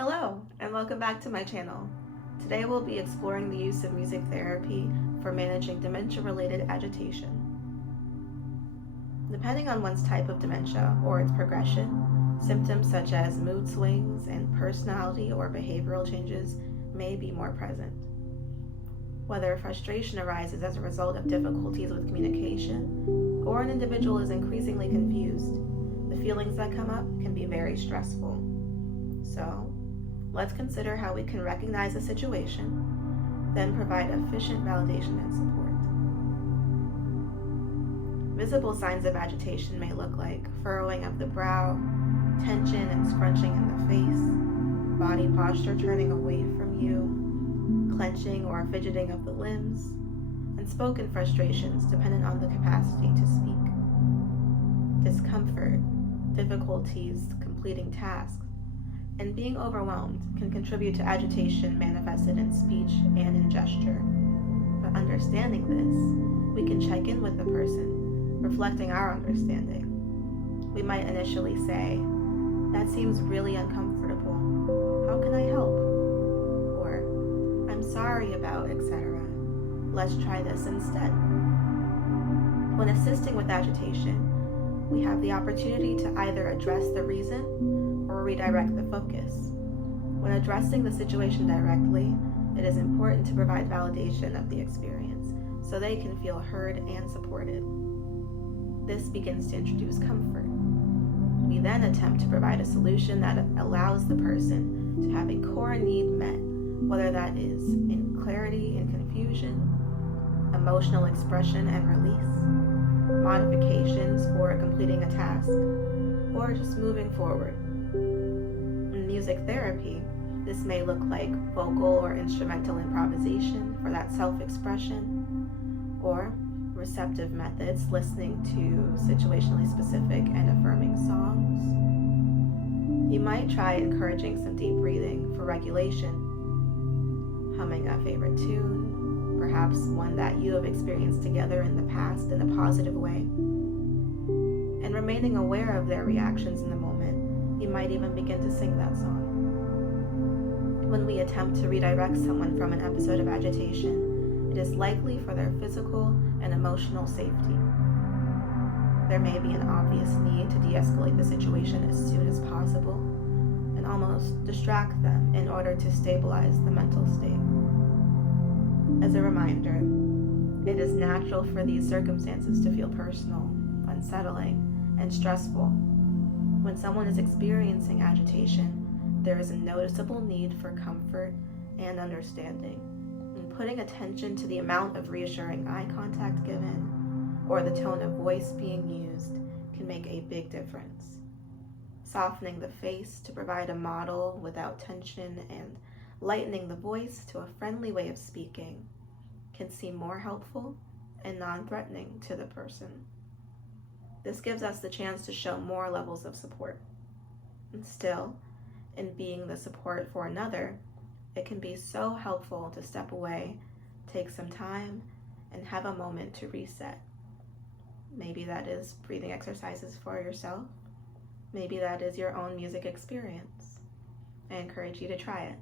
Hello, and welcome back to my channel. Today we'll be exploring the use of music therapy for managing dementia-related agitation. Depending on one's type of dementia or its progression, symptoms such as mood swings and personality or behavioral changes may be more present. Whether frustration arises as a result of difficulties with communication, or an individual is increasingly confused, the feelings that come up can be very stressful. So, let's consider how we can recognize the situation, then provide efficient validation and support. Visible signs of agitation may look like furrowing of the brow, tension and scrunching in the face, body posture turning away from you, clenching or fidgeting of the limbs, and spoken frustrations dependent on the capacity to speak. Discomfort, difficulties completing tasks, and being overwhelmed can contribute to agitation manifested in speech and in gesture. But understanding this, we can check in with the person, reflecting our understanding. We might initially say, "That seems really uncomfortable. How can I help?" Or, "I'm sorry about, etc. Let's try this instead." When assisting with agitation, we have the opportunity to either address the reason or redirect the focus. When addressing the situation directly, it is important to provide validation of the experience so they can feel heard and supported. This begins to introduce comfort. We then attempt to provide a solution that allows the person to have a core need met, whether that is in clarity and confusion, emotional expression and release, modifications for completing a task, or just moving forward. In music therapy, this may look like vocal or instrumental improvisation for that self-expression, or receptive methods, listening to situationally specific and affirming songs. You might try encouraging some deep breathing for regulation, humming a favorite tune, perhaps one that you have experienced together in the past in a positive way, and remaining aware of their reactions in the moment. You might even begin to sing that song. When we attempt to redirect someone from an episode of agitation, it is likely for their physical and emotional safety. There may be an obvious need to de-escalate the situation as soon as possible and almost distract them in order to stabilize the mental state. As a reminder, it is natural for these circumstances to feel personal, unsettling, and stressful. When someone is experiencing agitation, there is a noticeable need for comfort and understanding. And putting attention to the amount of reassuring eye contact given or the tone of voice being used can make a big difference. Softening the face to provide a model without tension and lightening the voice to a friendly way of speaking can seem more helpful and non-threatening to the person. This gives us the chance to show more levels of support. And still, in being the support for another, it can be so helpful to step away, take some time, and have a moment to reset. Maybe that is breathing exercises for yourself. Maybe that is your own music experience. I encourage you to try it.